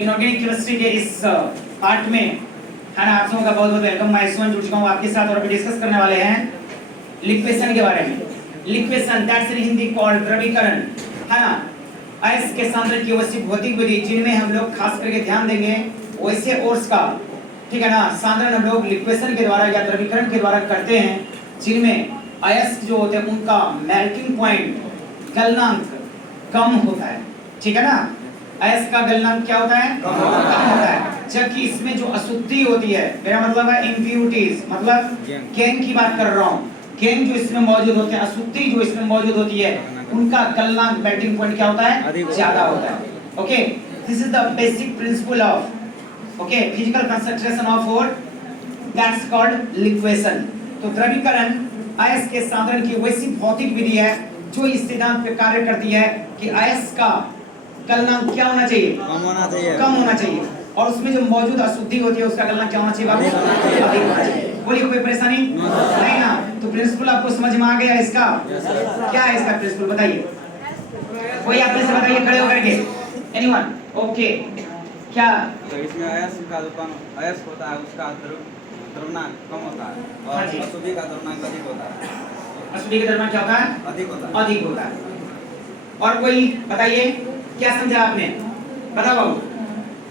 Inorganic chemistry के इस part में है ना, आप सबों का बहुत बहुत वेलकम। मैं सुमन जुड़ चुका हूँ आपके साथ और अभी डिस्कस करने वाले हैं लिक्वेशन के बारे में। Liquation that's in Hindi called द्रवीकरण, है ना। अयस्क के सांद्रण की वैसी भौतिक विधि जिनमें हम लोग खास करके ध्यान देंगे वैसे ओर्स का, ठीक है ना, सांद्रण हम लोग लिक्वेशन के द्वारा या द्रवीकरण के द्वारा करते हैं जिनमें अयस्क जो होते हैं उनका मेल्टिंग पॉइंट गलनांक कम होता है, ठीक है ना। अयस्क का गलनांक क्या होता है? कम होता है। जबकि इसमें जो अशुद्धि होती है, मेरा मतलब है इम्प्यूरिटीज, मतलब गैंग की बात कर रहा हूँ, गैंग जो इसमें मौजूद होते हैं, अशुद्धि जो इसमें मौजूद होती है, उनका गलनांक मेल्टिंग पॉइंट क्या होता है? ज्यादा होता है। Okay, this is the basic principle of okay physical concentration of ore, that's called liquation. तो द्रवीकरण अयस्क के सांद्रण की वैसी भौतिक विधि है जो इस सिद्धांत पे कार्य करती है कि अयस्क का गलनांक क्या होना चाहिए? कम होना चाहिए। और उसमें जो मौजूद अशुद्धि होती है उसका गलनांक क्या होना चाहिए? अधिक होना चाहिए। बोलिए, कोई परेशानी नहीं ना? तो प्रिंसिपल आपको समझ में आ गया इसका? क्या है इसका प्रिंसिपल बताइए, कोई आप में से बताइए खड़े होकर के। एनीवन? ओके, क्या इसमें अयस्क का अयस्क होता है उसका द्रव्यमान कम होता है और अशुद्धि का द्रव्यमान अधिक होता है। अशुद्धि का द्रव्यमान क्या होता है? अधिक होता है। और कोई बताइए, क्या समझा आपने? बताओ बाबू।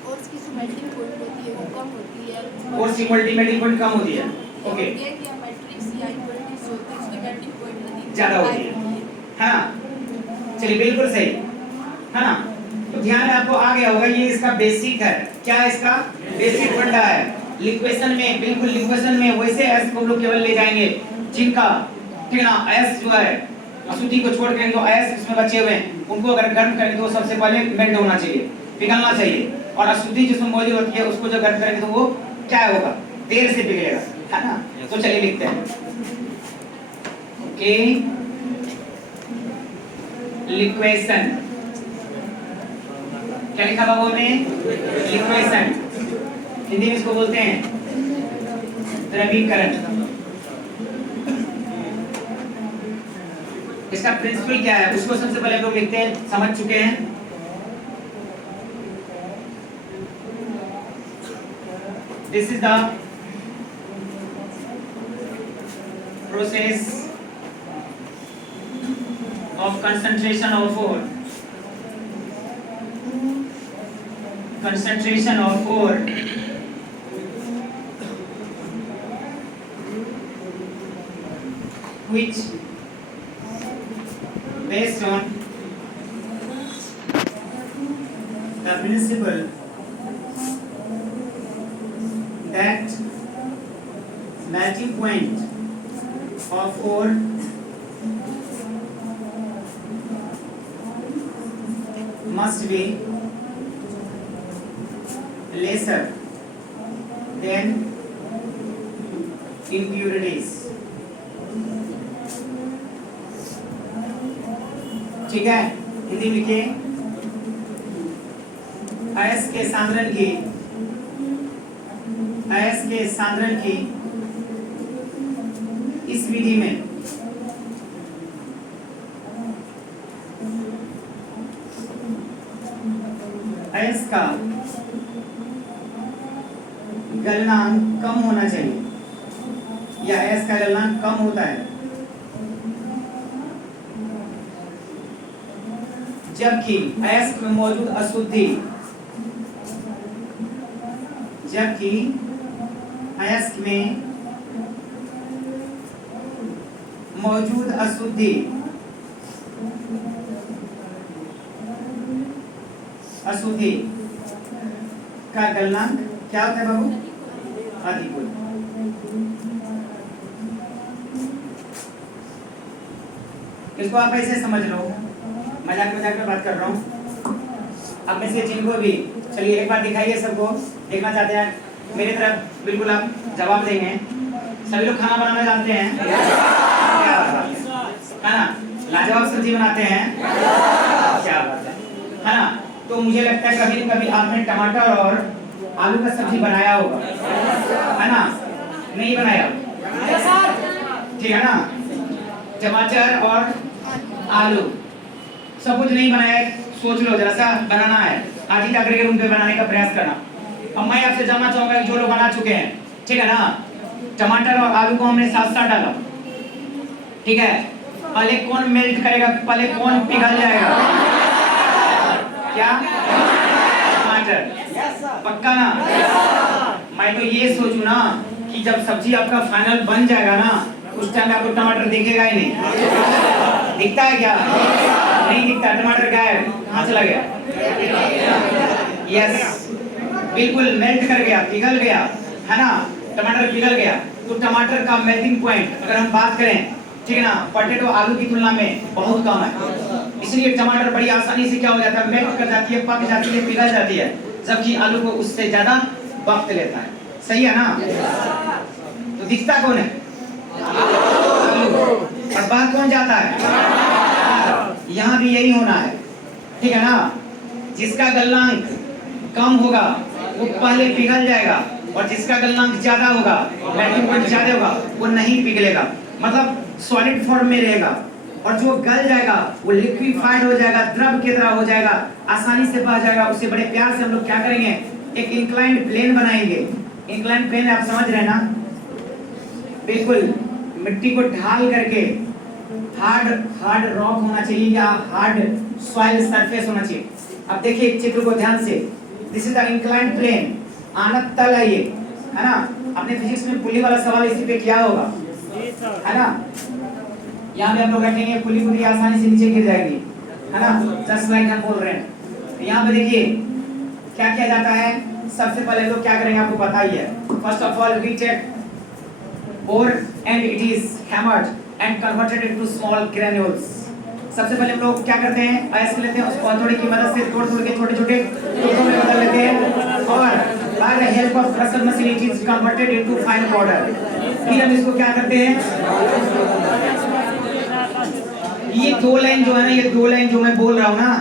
और इसकी मेल्टिंग पॉइंट होती है वो कम होती है और सी मेल्टिंग पॉइंट कम होती है। ओके, ये कि मैट्रिक्स या इक्वलिटीज होती है उसकी मेल्टिंग पॉइंट अधिक ज्यादा होती है ना। चलिए, बिल्कुल सही है ना। तो ध्यान है आपको आ गया होगा, ये इसका बेसिक है। क्या है इसका बेसिक फंडा है लिक्वेशन में? बिल्कुल लिक्वेशन में वैसे अयस्क को हम लोग केवल ले जाएंगे जिनका, ठीक है ना, अयस्क जो है अशुद्धि को छोड़ कर जो अयस्क इसमें बचे हुए हैं उनको अगर गर्म करेंगे तो सबसे पहले मेल्ट होना चाहिए, पिघलना चाहिए। और अशुद्धि जिसमें मौजूद होती है उसको जो गर्म करेंगे तो वो क्या होगा? देर से पिघलेगा, है ना। तो चलिए लिखते हैं। ओके, लिक्वेशन क्या लिखा बाबू हमने? लिक्वेशन। हिंदी में इसको बोलते हैं द्रवीकरण। इसका प्रिंसिपल क्या है उसको सबसे पहले हम लोग लिखते हैं, समझ चुके हैं। This is the process of concentration of ore, concentration of ore which based on the principle that melting point of ore must be lesser than impurities, ठीक है। हिंदी में लिखिए, अयस्क के सांद्रण की, अयस्क के सांद्रण की इस विधि में अयस्क का गलनांक कम होना चाहिए या अयस्क का गलनांक कम होता है जबकि अयस्क में मौजूद अशुद्धि, जबकि अयस्क में मौजूद अशुद्धि का गलनांक क्या होता है बाबू? अधिक होता है। इसको आप ऐसे समझ लो, मजाक मजाक में बात कर रहा हूँ। अब में से जिनको भी, चलिए एक बार दिखाइए, सबको देखना चाहते हैं मेरी तरफ, बिल्कुल आप जवाब देंगे। सभी लोग खाना बनाना जानते हैं? क्या बात है ना, लाजवाब सब्जी बनाते हैं, क्या बात है ना। तो मुझे लगता है कभी कभी आपने टमाटर और आलू का सब्जी बनाया होगा, है ना? नहीं बनाया? ठीक है ना, टमाटर और आलू सब कुछ नहीं बनाया, सोच लो जरा सा, बनाना है आज ही क्या करेंगे रूम पे बनाने का प्रयास करना। अब मैं आपसे जानना चाहूंगा कि जो लोग बना चुके हैं, ठीक है ना, टमाटर और आलू को हमने साथ साथ डाला, ठीक है, पहले कौन मेल्ट करेगा, पहले कौन पिघल जाएगा? क्या? टमाटर। पक्का ना? मैं तो ये सोचूं ना कि जब सब्जी आपका फाइनल बन जाएगा ना, उस टाइम आपको टमाटर दिखेगा ही नहीं। दिखता है क्या? नहीं दिखता। टमाटर गायब, कहाँ चला गया? यस, बिल्कुल मेल्ट कर गया, पिघल गया, है ना, टमाटर पिघल गया। तो टमाटर का मेल्टिंग पॉइंट अगर हम बात करें, ठीक है ना, पोटैटो आलू की तुलना में बहुत कम है। इसलिए टमाटर बड़ी आसानी से क्या हो जाता है, मेल्ट कर जाती है, पक जाती है, पिघल जाती है, जबकि आलू को उससे ज्यादा वक्त लेता है। सही है ना? तो दिखता कौन है? आलू। और बाहर कौन जाता है? यहाँ भी यही होना है, ठीक है ना। जिसका गलनांक कम होगा वो पहले पिघल जाएगा, और जिसका गलनांक ज्यादा होगा, मेल्टिंग पॉइंट ज्यादा होगा, वो नहीं पिघलेगा, मतलब सॉलिड फॉर्म में रहेगा। और जो गल जाएगा वो लिक्विफाइड हो जाएगा, द्रव की तरह हो जाएगा, आसानी से बह जाएगा। उससे बड़े प्यार से हम लोग क्या करेंगे, एक इंक्लाइंड प्लेन बनाएंगे। इंक्लाइंड प्लेन आप समझ रहे हैं ना, बिल्कुल मिट्टी को ढाल करके हार्ड रॉक होना चाहिए या हार्ड सॉइल सरफेस होना चाहिए। अब देखिए एक चित्र को ध्यान से, this is the inclined plane, आनत तल है ये, है ना। अपने फिजिक्स में पुली वाला सवाल इसी पे किया होगा, है ना। यहाँ पे हम लोग रखेंगे, पुली आसानी से नीचे गिर जाएगी, है ना, जस्ट लाइक हम बोल रहे हैं। तो यहाँ पे देखिए क्या किया जाता है। सबसे पहले लोग क्या करेंगे आपको पता ही है। First of all we take ore and it is hammered and converted into small granules. सबसे पहले हम लोग क्या करते हैं, ऐसे लेते हैं, उसको हथौड़ी की मदद से तोड़ के छोटे-छोटे टुकड़ों में बदल लेते हैं, और by the help of crusher machine it is converted into fine powder. फिर हम इसको क्या करते हैं, ये दो लाइन जो है ना, ये दो लाइन जो मैं बोल रहा हूँ ना,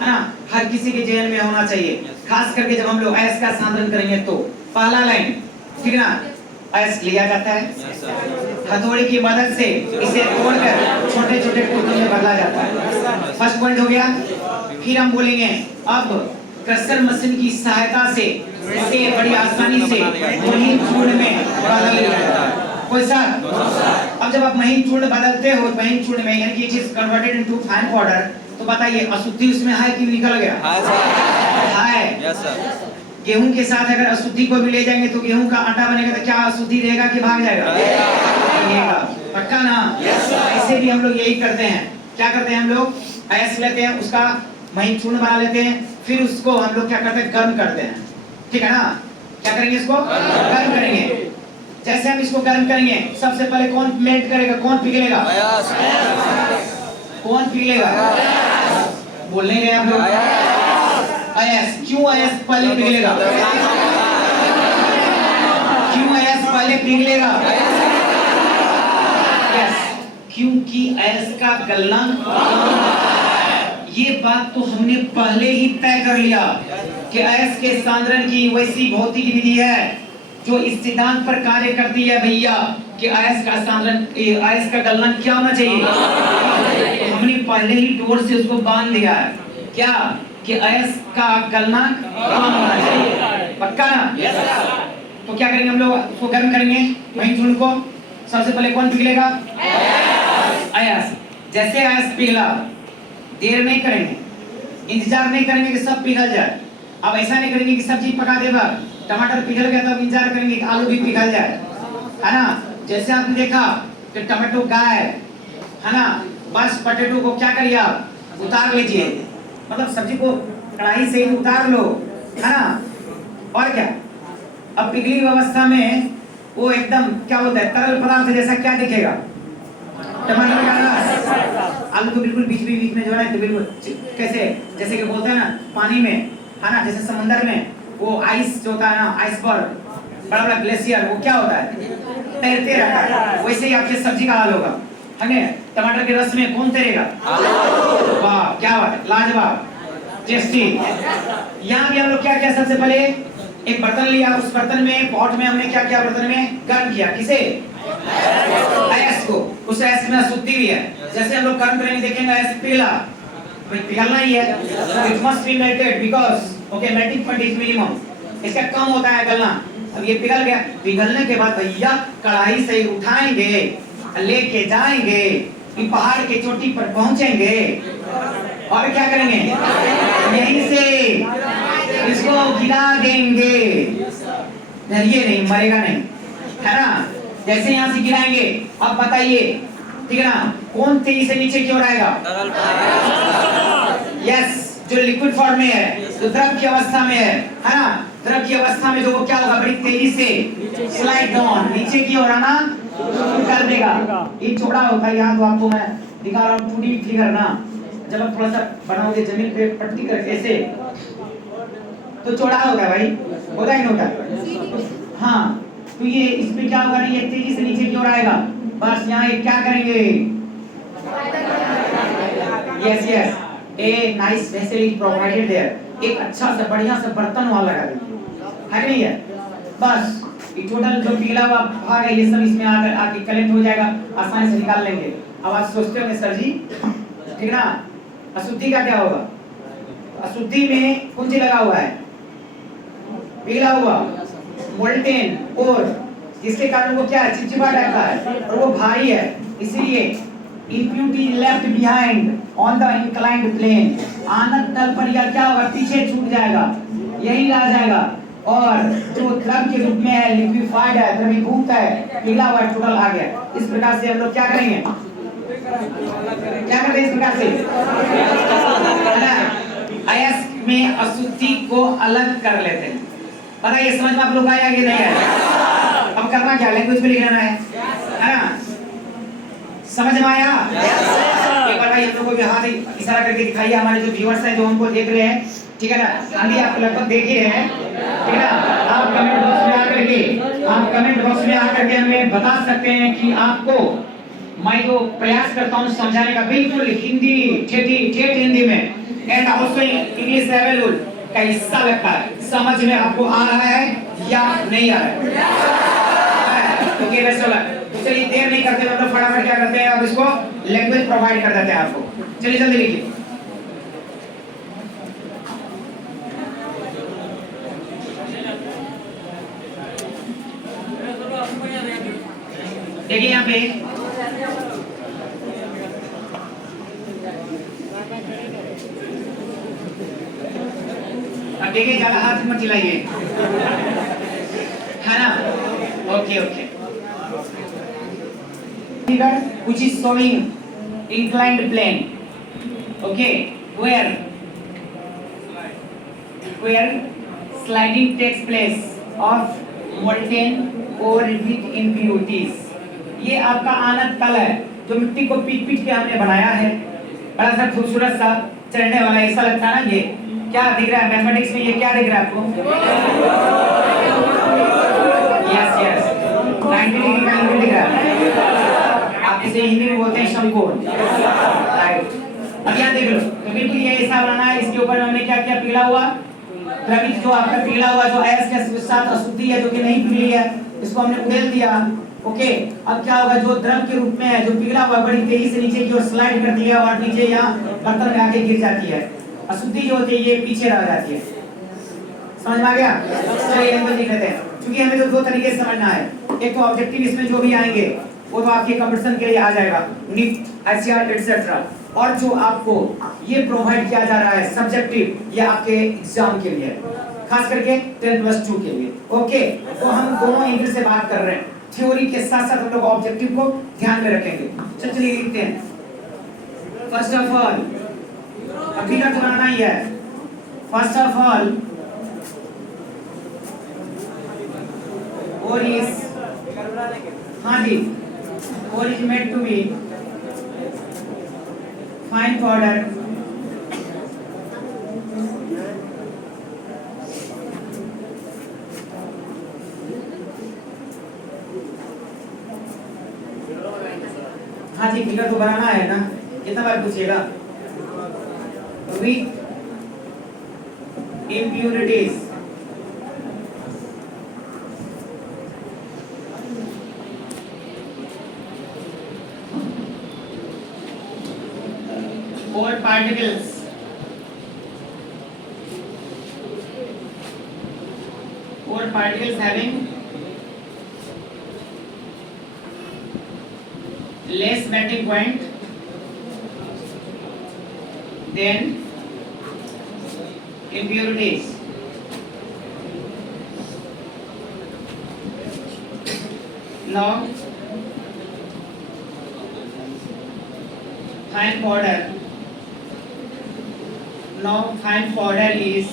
है ना, हर किसी के जेहन में होना चाहिए, खास करके जब हम लोग अयस्क का सांद्रण करेंगे। तो पहला लाइन, ठीक है ना, अयस्क लिया जाता है, हथौड़ी की मदद से इसे तोड़कर छोटे-छोटे टुकड़ों में बदला जाता है। फर्स्ट पॉइंट हो गया। फिर हम बोलेंगे अब क्रशर मशीन की सहायता से इसे बड़ी आसानी से महीन चूर्ण में बदल लिया जाता है। कोई सर, अब जब आप महीन चूर्ण बदलते हो, महीन चूर्ण में यानी कि it is converted into fine powder, तो बताइए अशुद्धि उसमें है कि निकल गया? है। Yes sir. गेहूं के साथ अगर अशुद्धि को भी ले जाएंगे तो गेहूं का आटा बनेगा, तो क्या अशुद्धि रहेगा कि भाग जाएगा? रहेगा। पक्का ना? ऐसे भी हम लोग यही करते हैं। क्या करते हैं हम लोग, अयस्क लेते हैं, उसका महीन चूर्ण बना लेते हैं, फिर उसको हम लोग क्या करते हैं, गर्म करते हैं, ठीक है ना। क्या करेंगे, इसको गर्म करेंगे। जैसे हम इसको गर्म करेंगे, सबसे पहले कौन मेल्ट करेगा, कौन पिघलेगा? कौन पिघलेगा? बोलने गए आप लोग। अयस्क। क्यों अयस्क पहले पिघलेगा? क्यों अयस्क पहले पिघलेगा? यस, क्योंकि अयस्क का गलनांक, ये बात तो हमने पहले ही तय कर लिया कि अयस्क के सांद्रण की वैसी भौतिक विधि है जो इस सिद्धांत पर कार्य करती है भैया कि अयस्क का सांद्रण, अयस्क का गलनांक क्या होना चाहिए। तो हमने पहले ही डोर से उसको बांध दिया है, क्या कि अयस्क का गलनांक कम होना चाहिए। पक्का ना? तो क्या करेंगे हम लोग, उसको गर्म करेंगे, महीन चूर्ण को। सबसे पहले कौन पिघलेगा? अयस्क। जैसे अयस्क पिघला, देर नहीं करेंगे, इंतजार नहीं करेंगे कि सब पिघल जाए। अब ऐसा नहीं करेंगे कि सब्जी पका देगा, टमाटर पिघल गया तो इंतजार करेंगे कि आलू भी पिघल जाए, है ना। जैसे आपने देखा कि टमाटो गायब, है ना, बस पोटैटो को क्या करिए आप, उतार लीजिए, मतलब सब्जी को कढ़ाई से ही उतार लो, है ना। और क्या, अब पिघली अवस्था में वो एकदम क्या बोलते हैं, तरल पदार्थ जैसा क्या दिखेगा, टमाटर का रस। आलू तो बिल्कुल बीच में जो है, तो बिल्कुल कैसे, जैसे कि बोलते हैं ना पानी में, है ना, जैसे समंदर में वो आइस जो होता है ना, आइसबर्ग, बड़ा बड़ा ग्लेशियर, वो क्या होता है, तैरते रहता है। वैसे ही आपके सब्जी का हाल होगा, है। टमाटर के रस में कौन तैरेगा? वाह क्या बात है, लाजवाब, टेस्टी। यहाँ भी हम लोग क्या किया, सबसे पहले एक बर्तन लिया, उस बर्तन में, पॉट में हमने क्या किया, बर्तन में गर्म किया, किसे? अयस्क को। उस अयस्क में अशुद्धि भी है, जैसे हम लोग गर्म करेंगे देखेंगे अयस्क पिघला, पिघलना ही है, it must be melted because okay, melting point is minimum, इसका कम होता है गलना। अब ये पिघल गया, पिघलने के बाद भैया कढ़ाई से उठाएंगे, लेके जाएंगे, ये पहाड़ के चोटी पर पहुंचेंगे और क्या करेंगे, यहीं से इसको गिरा देंगे। डरिए नहीं, मरेगा नहीं, है ना। जैसे यहाँ से गिराएंगे, अब बताइए, ठीक है ना, कौन तेजी से नीचे की ओर आएगा? यस, जो लिक्विड फॉर्म में है, जो द्रव की अवस्था में है ना, द्रव की अवस्था में जो वो क्या होगा, बड़ी तेजी से स्लाइड डाउन, नीचे की ओर आना शुरू कर देगा। ये चौड़ा होता है, यहाँ तो आपको मैं दिखा रहा हूँ 2D फिगर ना, जब आप थोड़ा सा बनाओगे जमीन पे पट्टी करके ऐसे, तो चौड़ा होगा भाई, होता ही नहीं होता। हाँ, तो ये इसमें क्या होगा ना, ये तेजी से नीचे की ओर आएगा। बस यहाँ ये क्या करेंगे, yes yes, a nice vessel is provided there, एक अच्छा सा बढ़िया सा बर्तन वहां लगा देंगे, है नहीं है। बस ये टोटल जो पिघला हुआ भाग है, ये सब इसमें आके कलेक्ट हो जाएगा, आसानी से निकाल लेंगे। अब आप सोचते होंगे सर जी, ठीक ना, अशुद्धि का क्या होगा? अशुद्धि में कुंजी लगा हुआ है, पिघला हुआ मोल्टेन और जिसके कारण वो क्या है, चिपचिपा टाइप का है और वो भारी है, इसलिए impurity left behind on the inclined plane, आनत तल पर यह क्या होगा, पीछे छूट जाएगा, यही रह जाएगा। और जो द्रव के रूप में है, लिक्विफाइड है, द्रवीभूत है, पिघला हुआ टोटल आ गया। इस प्रकार से हम लोग क्या करेंगे, क्या करते हैं इस प्रकार से, अयस्क में अशुद्धि को अलग कर लेते हैं। पता है, ये समझ में आप लोग आया कि नहीं आया? अब करना क्या, लैंग्वेज में लिख लेना है ना, समझ में आया? एक बार भाई हम लोग को भी हाथ इशारा करके दिखाइए, हमारे जो व्यूअर्स हैं जो हमको देख रहे हैं, ठीक है ना, आंधी आप लगभग देख ही रहे हैं, ठीक है ना। आप कमेंट बॉक्स में आकर के, आप कमेंट बॉक्स में आकर के हमें बता सकते हैं कि आपको मैं जो प्रयास करता हूँ समझाने का, बिल्कुल हिंदी ठेठ हिंदी में एंड ऑल्सो इंग्लिश अवेलेबल का हिस्सा लगता है, समझ में आपको आ रहा है या नहीं आ रहा है? ओके वैसे वाला, तो चलिए देर नहीं करते, मतलब फटाफट क्या करते हैं, अब इसको लैंग्वेज प्रोवाइड कर देते हैं आपको। चलिए जल्दी लिखिए। देखिए यहाँ पे अब देखिए, ज्यादा हाथ मत हिलाइए, है ना। Okay okay, figure which is showing inclined plane, okay, where sliding takes place of molten ore with impurities। ये आपका आनत तल है, जो मिट्टी को पीट पीट के हमने बनाया है, बड़ा सा खूबसूरत सा चढ़ने वाला, ऐसा लगता है ना। ये क्या दिख रहा है मैथमेटिक्स में, ये क्या दिख रहा है आपको? यस यस, 90 डिग्री का एंगल दिख रहा है, आप इसे हिंदी में बोलते हैं समकोण, राइट। अब यहाँ देख लो, तो बिल्कुल ये ऐसा बनाना है। इसके ऊपर हमने क्या किया, पिघला हुआ द्रवित, जो आपका पिघला हुआ जो अयस्क के साथ अशुद्धि है, जो कि नहीं पिघली है, इसको हमने उड़ेल दिया। ओके, अब क्या होगा, जो द्रव के रूप में है, जो पिघला हुआ, बड़ी तेजी से नीचे की ओर स्लाइड करती है और नीचे यहाँ बर्तन में आके गिर जाती है। अशुद्धि जो होती है ये पीछे रह जाती है। समझ में आ गया? चलिए हम लिख लेते हैं, क्योंकि हमें तो दो तरीके से समझना है। एक तो ऑब्जेक्टिव इसमें जो भी आएंगे वो तो आपके कंपटीशन के लिए आ जाएगा, नीट, एचसीआर एटसेट्रा, और जो आपको ये प्रोवाइड किया जा रहा है सब्जेक्टिव, ये आपके एग्जाम के लिए, खास करके 10+2 के लिए। ओके, तो हम दोनों एंगल से बात कर रहे हैं, थ्योरी के साथ साथ हम लोग ऑब्जेक्टिव को ध्यान में रखेंगे। चलिए लिखते हैं। फर्स्ट ऑफ ऑल, अभी का तो बनाना ही है। First of all, ore is, हाँ जी, ore is meant to be fine powder हाँ जी, फिगर तो बनाना है ना, कितना बार पूछिएगा। with impurities or particles or particles having less melting point than impurities. Now fine powder is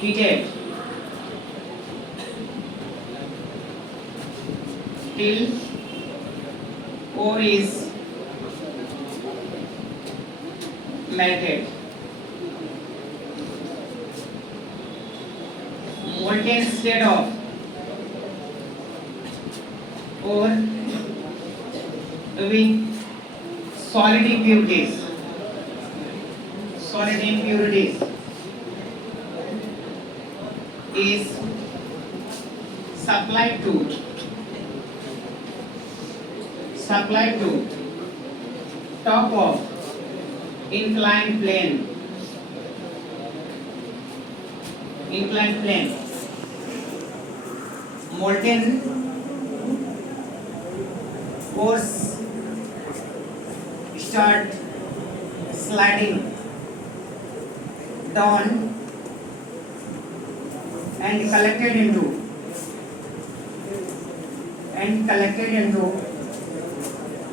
heated till ore is melted. Molten state of ore with solid impurities is supplied to top of inclined plane. Molten ores start sliding down and collected into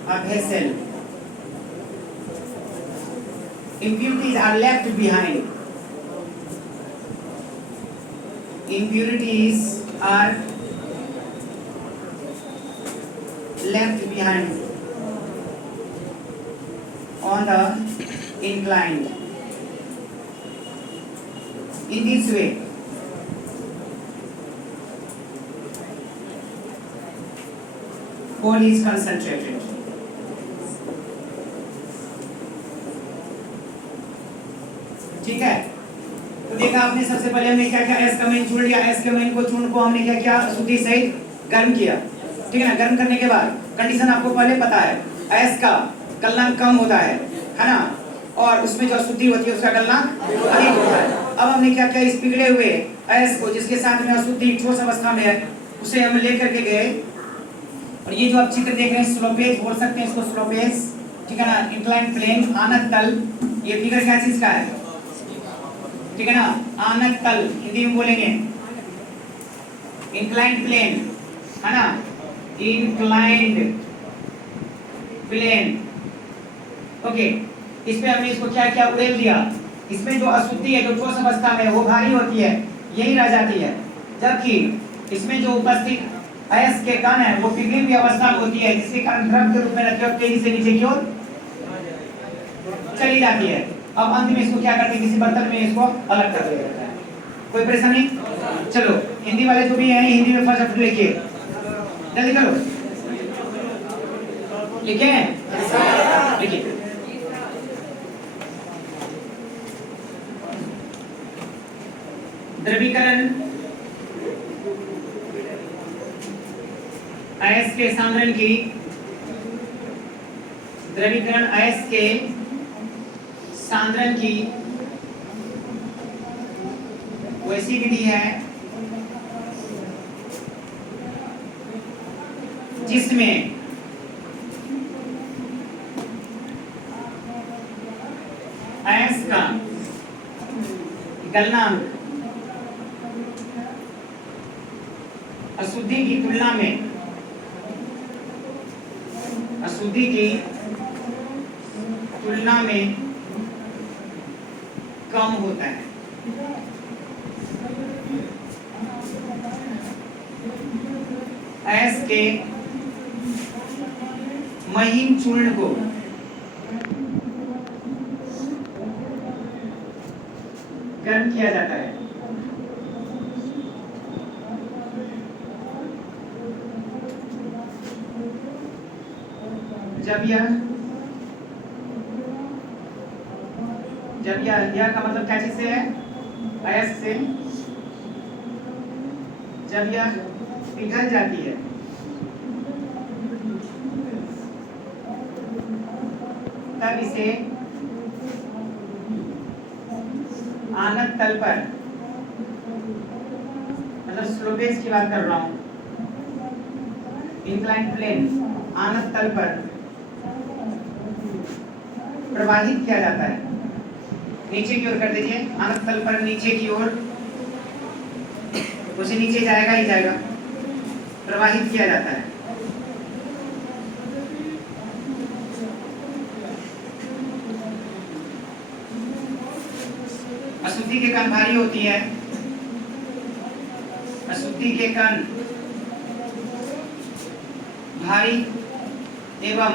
a vessel. Impurities are left behind. On the incline. In this way, coal is concentrated. ठीक है, तो देखा आपने सबसे पहले हमने क्या किया, एस कमेन चूर्ण लिया, एस कमेन को चूर्ण को हमने क्या किया, शुद्धि सहित गर्म किया, ठीक है ना। गर्म करने के बाद कंडीशन आपको पहले पता है, एस का गलनांक कम होता है ना, और उसमें जो अशुद्धि होती है उसका गलनांक अधिक होता है। अब हमने क्या किया, इस पिघले हुए एस को जिसके साथ में अशुद्धि ठोस अवस्था में है उसे हम लेकर के गए, और ये जो आप चित्र देख रहे हैं स्लोपेज बोल सकते हैं इसको, स्लोपेज, ठीक है ना, इंक्लाइन प्लेन, आनत तल। ये फिगर क्या चीज का है, ठीक है ना, आनत तल हिंदी में बोलेंगे, इंक्लाइंड प्लेन है ना, इंक्लाइंड प्लेन। ओके, इस पे हमने इसको क्या क्या उड़ेल दिया। इसमें जो अशुद्धि है जो ठोस अवस्था में वो भारी होती है, यही रह जाती है, जबकि इसमें जो उपस्थित अयस्क के कण है वो पिघली हुई अवस्था में होती है, जिसके कारण द्रव के रूप में रहती है, तेजी से नीचे की ओर चली जाती है। अब अंत में इसको क्या करते हैं, किसी बर्तन में इसको अलग कर दिया जाता है। कोई परेशानी? चलो हिंदी वाले जो भी हैं हिंदी में फर्स्ट लिखिए, जल्दी करो, लिखे लिखिए। द्रवीकरण अयस्क के सांद्रण की, द्रवीकरण अयस्क के सांद्रण की वैसी विधि है जिसमें अयस्क का गलनांक अशुद्धि की तुलना में कम होता है। अयस्क के महीन चूर्ण को गर्म किया जाता है। जब यह का मतलब क्या चीज से है, अयस्क से, जब यह पिघल जाती है तब इसे आनत तल पर मतलब स्लोपेज की बात कर रहा हूँ, इंक्लाइन प्लेन आनत तल पर प्रवाहित किया जाता है, नीचे की ओर कर दीजिए, आनत तल पर नीचे की ओर, उसे नीचे जाएगा ही जाएगा, प्रवाहित किया जाता है। अशुद्धि के कण भारी होती है, अशुद्धि के कण भारी एवं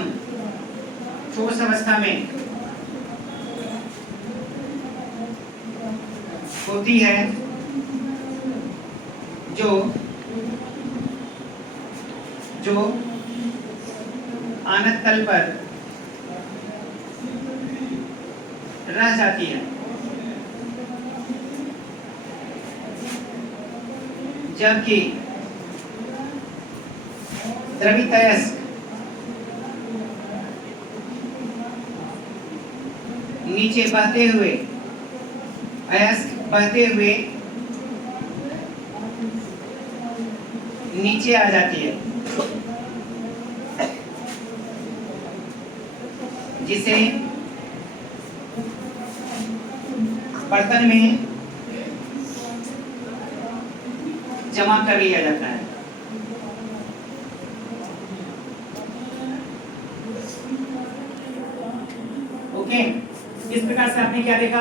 ठोस अवस्था में होती है, जो आनत तल पर रह जाती है, जबकि द्रवित अयस्क नीचे बहते हुए, अयस्क बहते हुए नीचे आ जाती है, जिसे बर्तन में जमा कर लिया जाता है। ओके, इस प्रकार से आपने क्या देखा,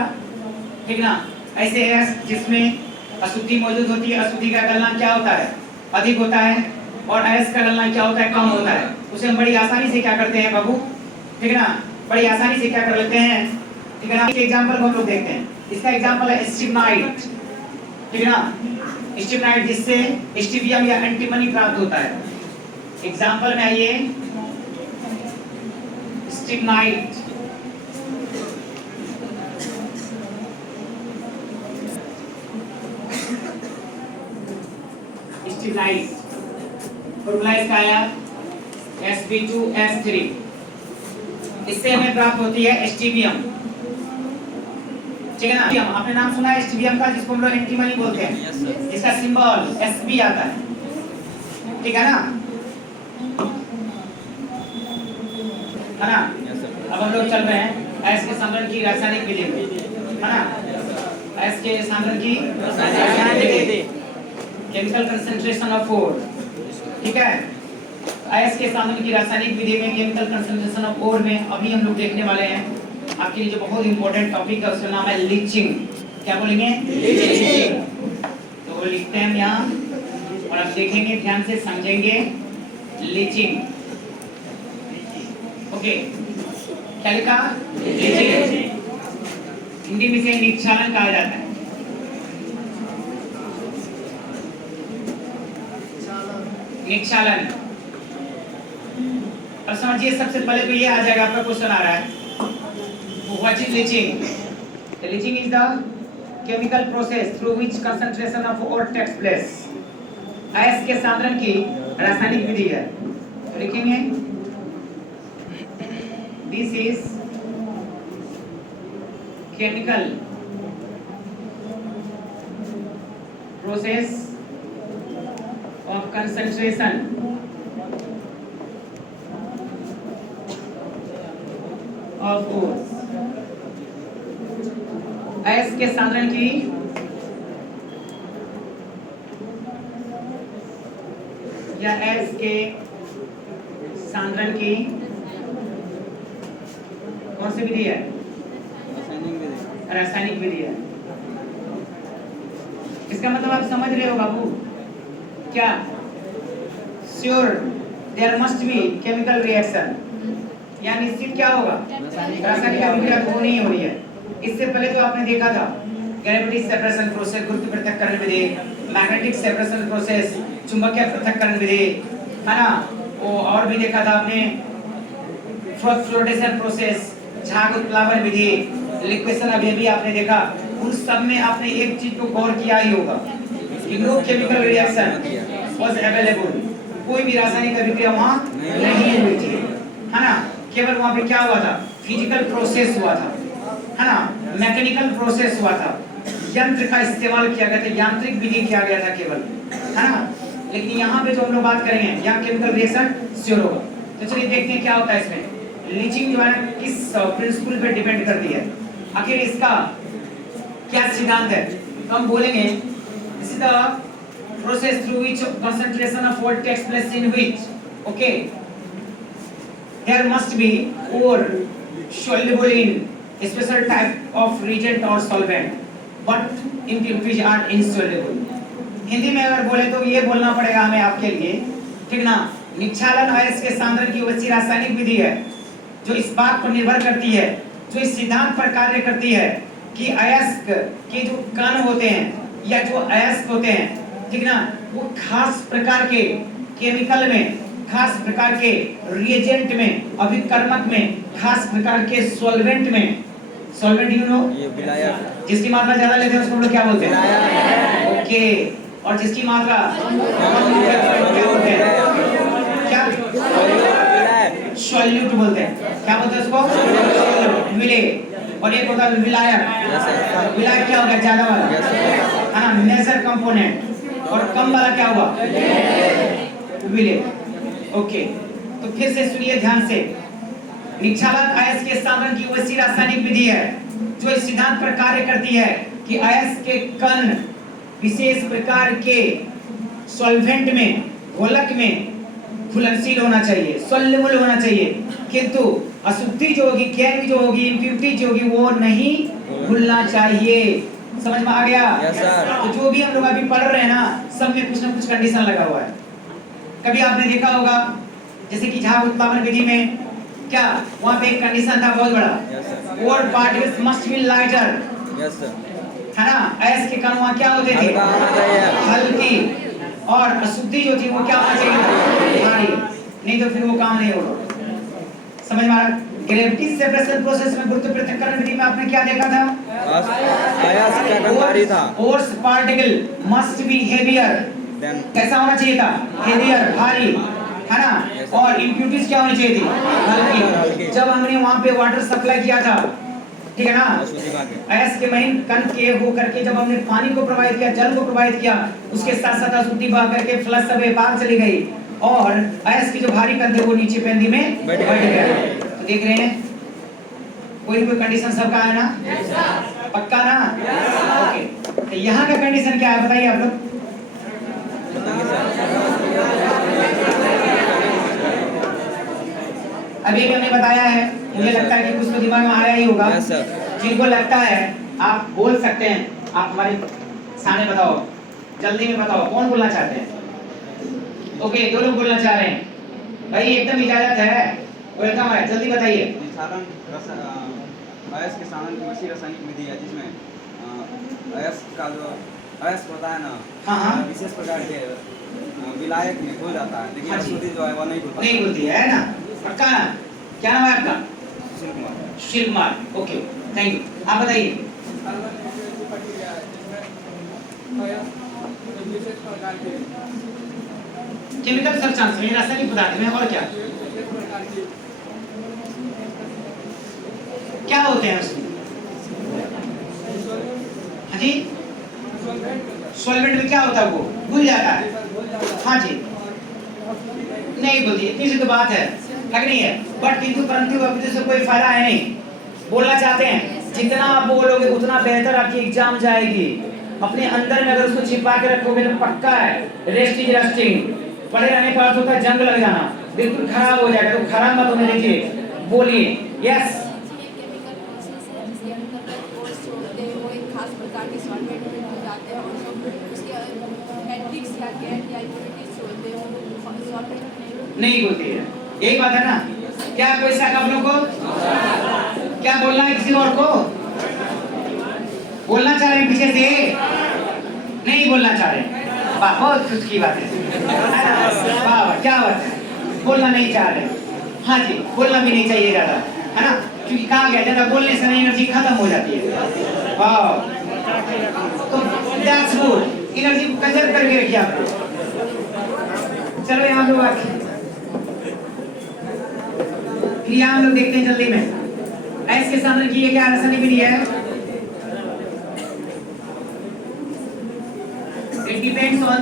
ठीक ना। ऐसे है जिसमें अशुद्धि मौजूद होती है, अशुद्धि का गलनांक क्या होता है, अधिक होता है, और अयस्क का गलनांक क्या होता है, कम होता है। उसे हम बड़ी आसानी से क्या करते हैं बाबू, ठीक है ना, बड़ी आसानी से क्या कर लेते हैं, ठीक है ना। एक एग्जांपल को हम लोग देखते हैं, इसका एग्जांपल है स्टिबनाइट, ठीक है ना, स्टिबनाइट जिससे स्टिबियम या एंटीमनी प्राप्त होता है। एग्जांपल में आइए, स्टिबनाइट, स्टिबनाइट फॉर्मूला इसका आया Sp2S3, इससे हमें प्राप्त होती है स्टिबियम, ठीक है ना। आपने नाम सुना है स्टिबियम का, जिसको हम लोग एंटीमनी बोलते हैं, इसका सिंबल Sp आता है, ठीक है ना, है ना। अब हम लोग चल रहे हैं अयस्क के सांद्रण की रासायनिक विधि में, है ना, अयस्क के सांद्रण की रासायनिक विधि, केमिकल कंसंट्रेशन ऑफ ओर, ठीक है। अयस्क के सांद्रण की रासायनिक विधि में केमिकल कंसंट्रेशन ऑफ ओर में अभी हम लोग देखने वाले हैं आपके लिए जो बहुत इंपॉर्टेंट टॉपिक है, उसका नाम है लीचिंग। क्या बोलेंगे, लीचिंग। तो वो लिखते हैं यहाँ और आप देखेंगे, ध्यान से समझेंगे, लीचिंग, ओके। क्या लिखा, लीचिंग, हिंदी में इसे निक्षालन कहा जाता है। निक्षालन, अब समझिए, सबसे पहले तो ये आ जाएगा, आपका क्वेश्चन आ रहा है, what is leaching. The leaching is the chemical process through which concentration of ore takes place. अयस्क के सांद्रण की रासायनिक विधि है, तो लिखेंगे this is chemical process of concentration of ore, अयस्क के सांद्रण की या अयस्क के सांद्रण की कौन सी विधि है, रासायनिक विधि है। इसका मतलब आप समझ रहे हो बाबू, क्या, sure there must be chemical reaction, या निश्चित क्या होगा, रासायनिक अभिक्रिया तो नहीं हो रही है। इससे पहले तो आपने देखा था ग्रेविटी सेपरेशन प्रोसेस, गुरुत्व पृथक्करण विधि, मैग्नेटिक सेपरेशन प्रोसेस, चुंबकीय पृथक्करण विधि, है ना, वो और भी देखा था आपने, फ्लोटेशन प्रोसेस, झाग उत्प्लावन विधि, लिक्वेशन अभी आपने देखा। उन सब में आपने एक चीज को गौर किया ही होगा कि no chemical reaction was available, कोई भी रासायनिक अभिक्रिया वहां नहीं हुई थी, है ना। केवल वहां पे क्या हुआ था, फिजिकल प्रोसेस हुआ था, है ना, मैकेनिकल प्रोसेस हुआ था। यंत्र का इस्तेमाल किया गया था, यांत्रिक विधि किया गया था केवल, है ना। लेकिन यहाँ पे जो हम लोग बात करेंगे यहाँ केमिकल रिएक्शन श्योर होगा। तो चलिए देखते हैं क्या होता है इसमें। लीचिंग जो है किस प्रिंसिपल पे डिपेंड करती है, आखिर इसका क्या सिद्धांत है। तो हम बोलेंगे this is the process through which concentration of water takes place in which okay there must be ore soluble in a special type of reagent or solvent but impurities are insoluble। Hindi में अगर बोले तो ये बोलना पड़ेगा हमें आपके लिए, ठीक ना। निक्षालन अयस्क के सांद्रण की वैसी रासायनिक विधि है जो इस बात पर निर्भर करती है, जो इस सिद्धांत पर कार्य करती है कि अयस्क के जो कण होते हैं या जो अयस्क होते हैं, ठीक ना, वो खास प्रकार के केमिकल में, खास प्रकार के रिएजेंट में, अभिकर्मक में, खास प्रकार के सॉल्वेंट में, सॉल्वेंट यू नो ये विलायक, जिसकी मात्रा ज्यादा लेते हैं उसको हम लोग क्या बोलते हैं, ओके, और जिसकी मात्रा कम लेते हैं क्या बोलते हैं, क्या सॉल्यूट बोलते हैं, क्या बोलते हैं उसको, विले। और एक होता है विलायक। विलायक क्या होगा, ज्यादा वाला, है ना, मेजर कंपोनेंट। और कम वाला क्या हुआ, विले। ओके, तो फिर से सुनिए ध्यान से। निक्षालन अयस्क के सांद्रण की वैसी रासायनिक विधि है जो इस सिद्धांत पर कार्य करती है कि अयस्क के कण विशेष प्रकार के सॉल्वेंट में, घोलक में घुलनशील होना चाहिए, सॉल्युबल होना चाहिए, किंतु अशुद्धि जो होगी, गैर जो होगी, इम्प्यूरिटी जो होगी वो नहीं घुलना चाहिए। समझ में आ गया? yes, तो जो भी हम लोग अभी पढ़ रहे हैं ना, सब में कुछ ना कुछ कंडीशन लगा हुआ है। कभी आपने देखा होगा जैसे कि झाग उत्पादन विधि में क्या वहाँ पे एक कंडीशन था बहुत बड़ा, और पार्टिकल्स मस्ट बी लाइटर, है ना। अयस्क के कण वहाँ क्या होते थे, हल्की, और अशुद्धि जो थी वो क्या होना चाहिए, भारी, नहीं तो फिर वो काम नहीं होगा। समझ में आ रहा? ग्रेविटी सेपरेशन प्रोसेस में गुरुत्व पृथक्करण विधि में आपने क्या देखा था, अयस्क का कण भारी था, force particle must be heavier, कैसा होना चाहिए था, हेवियर, भारी, है ना। और इम्प्यूरिटीज क्या होनी चाहिए थी, हल्की। जब हमने वहाँ पे वाटर सप्लाई किया था, ठीक है ना, अयस्क के महीन कण के हो करके जब हमने पानी को प्रवाहित किया, जल को प्रवाहित किया, उसके साथ साथ अशुद्धि बह करके फ्लश सब बाहर चली गई और अयस्क के जो भारी कण थे वो नीचे पेंदी में बैठ गए। तो देख रहे हैं कोई कोई कंडीशन सबका है ना, पक्का ना, ओके। तो यहाँ का कंडीशन क्या है बताइए आप लोग। अभी हमने बताया है, मुझे लगता है कि कुछ तो दिमाग में आया ही होगा। जिनको लगता है आप बोल सकते हैं, आप हमारे सामने बताओ, जल्दी में बताओ कौन बोलना चाहते हैं। ओके, दो लोग बोलना चाह रहे हैं भाई, एकदम इजाजत है, वेलकम है, जल्दी बताइए। अयस्क के सांद्रण की वैसी रासायनिक विधि है जिसमें अयस्क का जो अयस्क होता है ना, हाँ, विशेष प्रकार के विलायक में घुल जाता है, लेकिन अशुद्धि जो है वो नहीं घुलती है ना, पक्का ना। क्या नाम है आपका? Sushil Kumar. Sushil Kumar, okay, thank you. आप बताइए। केमिकल सब्सटेंस में, रासायनिक पदार्थ में, और क्या क्या होते हैं उसमें, हाँ जी, सॉल्वेंट में क्या होता है, वो घुल जाता है, हाँ जी, नहीं बोलती, इतनी सी तो बात है, नहीं है, बट किंतु परंतु अभी से कोई फायदा है नहीं। बोलना चाहते हैं जितना आप बोलोगे उतना बेहतर आपकी एग्जाम जाएगी। अपने अंदर में अगर उसको छिपा के रखोगे तो पक्का है रेस्ट इज रेस्टिंग, पड़े रहने का अर्थ होता है जंग लग जाना, बिल्कुल खराब हो जाएगा। तो खराब मत होने दीजिए, बोलिए यस। नहीं बोलती है, यही बात है ना। क्या कोई शक आप लोग को, क्या बोलना है किसी और को, बोलना चाह रहे हैं पीछे से, नहीं बोलना चाह रहे, वाह बहुत खुश की बात है, वाह क्या बात है, बोलना नहीं चाह रहे, हाँ जी, बोलना भी नहीं चाहिए ज्यादा, है ना, क्योंकि कहा गया ज्यादा बोलने से एनर्जी खत्म हो जाती है। वाह, तो दैट्स गुड, एनर्जी को कंजर्व करके रखिए आपको। चलो यहाँ लोग आके फिर यहाँ हम लोग देखते हैं जल्दी में। अयस्क के सांद्रण की ये क्या रासायनिक विधि है, It depends on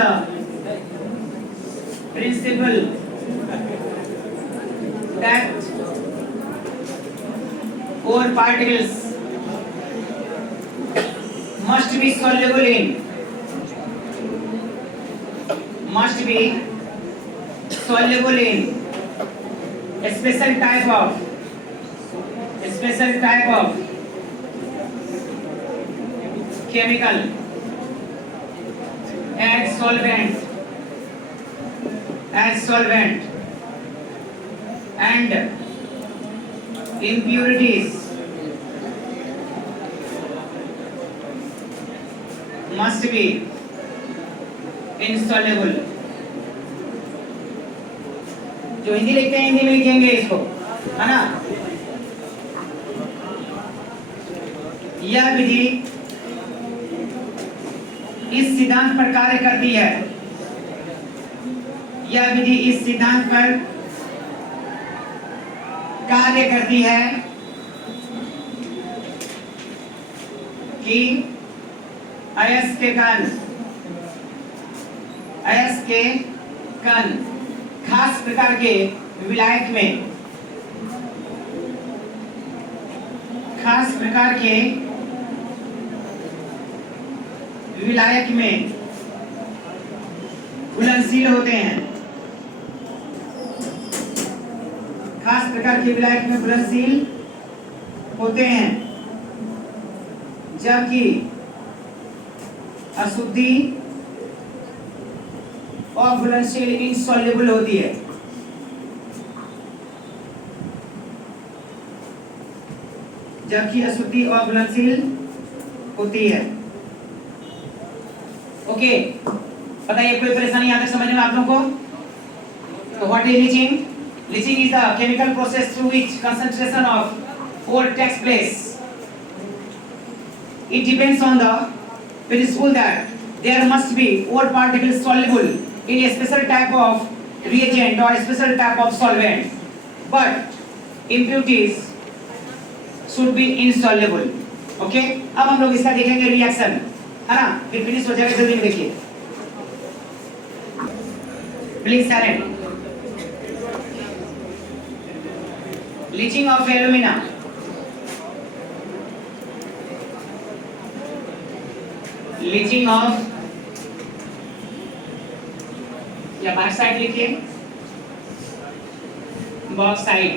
the principle that ore particles must be soluble in a special type of chemical as solvent and impurities must be insoluble. जो हिंदी लिखते हैं हिंदी में लिखेंगे इसको, है ना। यह विधि इस सिद्धांत पर कार्य करती है, यह विधि इस सिद्धांत पर कार्य करती है कि अयस्क के कण खास प्रकार के विलायक में घुलनशील होते हैं, खास प्रकार के विलायक में घुलनशील होते हैं, जबकि अशुद्धि और घुलनशील इनसॉल्युबल होती है। ओके, बताइए कोई परेशानी यहाँ तक समझने में आप लोगों को? तो what is leaching? Leaching is the chemical process through which concentration of ore takes place. It depends on the principle that there must be ore particles soluble in a special type of reagent or a special type of solvent, but impurities should be insoluble. Okay? अब हम लोग इसका देखेंगे reaction, है ना? फिर finish हो जाएगा, जल्दी में देखिए। Please silent. Leaching of alumina. Leaching of या बॉक्साइट लिखिए, बॉक्साइट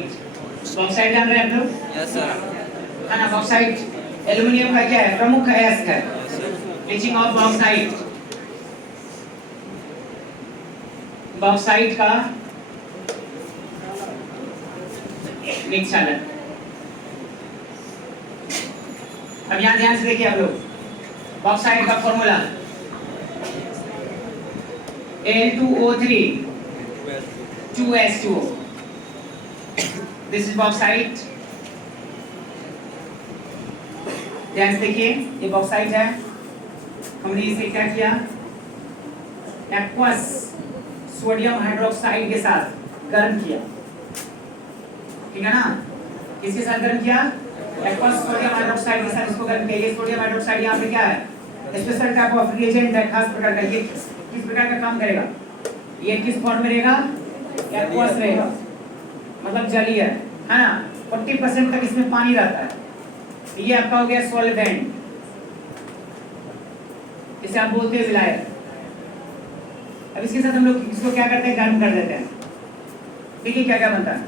जान रहे हैं आप लोग? Yes sir. है ना, बॉक्साइट एल्युमिनियम का क्या है? प्रमुख अयस्क है। लीचिंग ऑफ बॉक्साइट का निक्षालन। अब यहाँ ध्यान से देखिए आप लोग, बॉक्साइट का formula Al2O3 2S2O। This is bauxite. ध्यान से देखिए, ये बॉक्साइट है। हमने इसे क्या किया? एक्वस सोडियम हाइड्रोक्साइड के साथ गर्म किया, ठीक है ना? किसके साथ गर्म किया? एक्वस सोडियम हाइड्रोक्साइड के साथ इसको गर्म किया। ये सोडियम हाइड्रोक्साइड यहाँ पे क्या है? स्पेशल टाइप ऑफ रिएजेंट है, खास प्रकार का। ये किस प्रकार का काम करेगा? ये किस फॉर्म में रहेगा? एक्वस रहेगा, मतलब जलीय है ना। 40% तक इसमें पानी रहता है। ये आपका हो गया सॉल्वेंट, इसे आप बोलते हैं विलायक। अब इसके साथ हम लोग इसको क्या करते हैं? गर्म कर देते हैं। देखिए क्या क्या बनता है।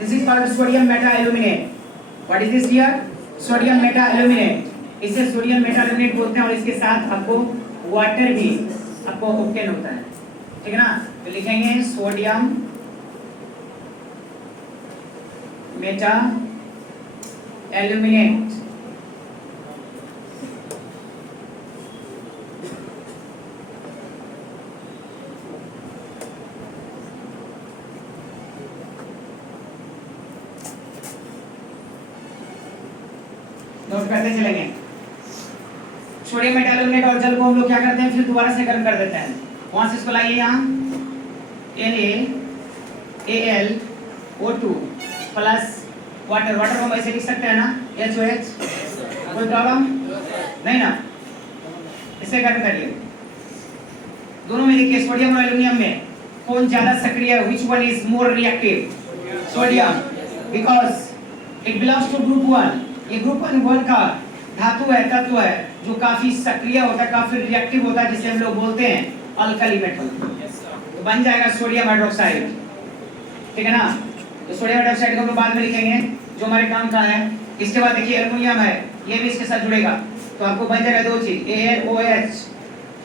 This is called sodium meta-aluminate. What is this here? Sodium meta-aluminate. इसे सोडियम मेटा-एल्यूमिनेट बोलते हैं, और इसके साथ आपको वाटर भी आपको ऑब्टेन होता है, ठीक है ना। तो लिखेंगे सोडियम मेटा-एल्यूमिनेट। नोट करते चलेंगे। सोडियम मेटालुमिनेट और जल को हम लोग क्या करते हैं? फिर दोबारा से गर्म कर देते हैं। वहां से इसको लाइए यहाँ, NaAlO2 प्लस वाटर, वाटर को हम ऐसे लिख सकते हैं ना, HOH, कोई प्रॉब्लम नहीं ना? इसे गर्म करिए। दोनों में देखिए सोडियम और एल्युमिनियम में कौन ज्यादा सक्रिय है? Which one is more reactive? Sodium, because it belongs to group 1. ये ग्रुप 1 का धातु है, तत्व है जो काफी सक्रिय होता है, काफी रिएक्टिव होता है, जिसे हम लोग बोलते हैं अल्कली मेटल। तो बन जाएगा सोडियम हाइड्रोक्साइड, ठीक है ना? तो सोडियम हाइड्रोक्साइड को हम लोग बाद में लिखेंगे जो हमारे काम का है। इसके बाद देखिए एल्युमिनियम है, ये भी इसके साथ जुड़ेगा, तो आपको बन जाएगा दो चीज, AlOH,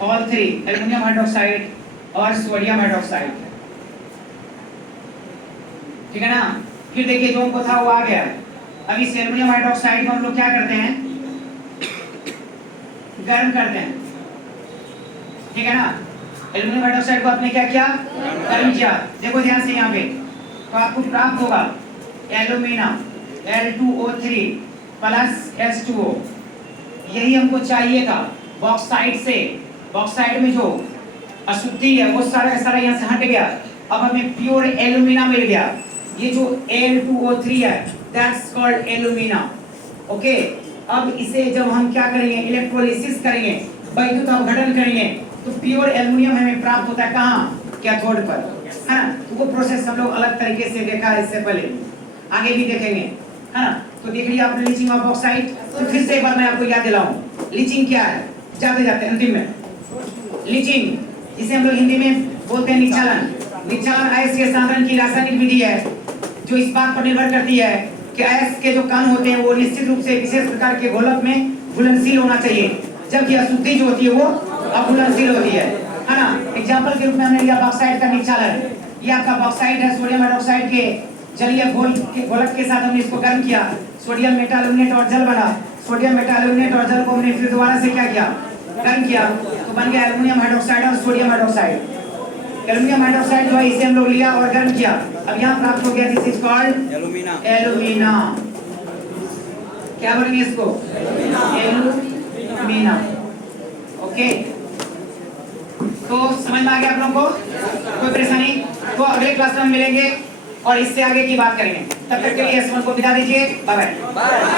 all three, aluminium hydroxide और सोडियम हाइड्रोक्साइड, ठीक है ना? फिर देखिए जो हमको था वो आ गया। अब इस एल्युमिनियम हाइड्रोक्साइड को हम लोग क्या करते हैं? गर्म करते हैं, ठीक है ना? एल्युमिनियम हाइड्रोक्साइड को आपने क्या किया? गर्म किया। देखो ध्यान से यहाँ पे, तो आपको प्राप्त होगा एल्युमिना Al2O3 प्लस H2O। यही हमको चाहिए था बॉक्साइट से। बॉक्साइट में जो अशुद्धि है वो सारा का सारा यहाँ से हट गया, अब हमें प्योर एल्युमिना मिल गया। ये जो Al2O3 है दैट्स कॉल्ड एल्युमिना, ओके। अब इसे जब हम क्या करेंगे, इलेक्ट्रोलिसिस करेंगे, वैद्युत अपघटन करेंगे, तो प्योर एल्युमिनियम हमें प्राप्त होता है कहाँ? कैथोड पर, है ना? तो वो प्रोसेस हम लोग अलग तरीके से देखा है इससे पहले, आगे भी देखेंगे, है ना? तो देख लिया आपने लीचिंग ऑफ बॉक्साइट। तो फिर से एक बार मैं आपको याद दिलाऊं, लीचिंग क्या है? जाते जाते अंतिम में, लीचिंग जिसे हम लोग हिंदी में बोलते हैं निक्षालन। निक्षालन अयस्क के सांद्रण की रासायनिक विधि है जो इस बात पर निर्भर करती है कि अयस्क के जो कण होते हैं वो निश्चित रूप से विशेष प्रकार के घोलक में घुलनशील होना चाहिए, जबकि अशुद्धि जो होती है वो अघुलनशील होती है ना? एग्जाम्पल के रूप में हमने लिया बॉक्साइट का निक्षालन। ये आपका बॉक्साइट है, सोडियम हाइड्रोक्साइड के जलीय घोलक के साथ हमने इसको गर्म किया, सोडियम मेटालुमिनेट और जल बना। सोडियम मेटालुमिनेट और जल को हमने फिर दोबारा से क्या किया? गर्म किया, तो बन गया एल्युमिनियम हाइड्रोक्साइड और सोडियम हाइड्रोक्साइड। एल्युमिनियम हाइड्रोक्साइड जो है इसे हम लोग लिया और गर्म किया, अब यहाँ प्राप्त हो गया, this is called alumina. Alumina. क्या बोलेंगे इसको? Alumina, okay. तो समझ में आ गया आप लोगों को? कोई परेशानी? तो अगले क्लास में हम मिलेंगे और इससे आगे की बात करेंगे। तब तक के लिए S1 को विदा दीजिए, बाय बाय।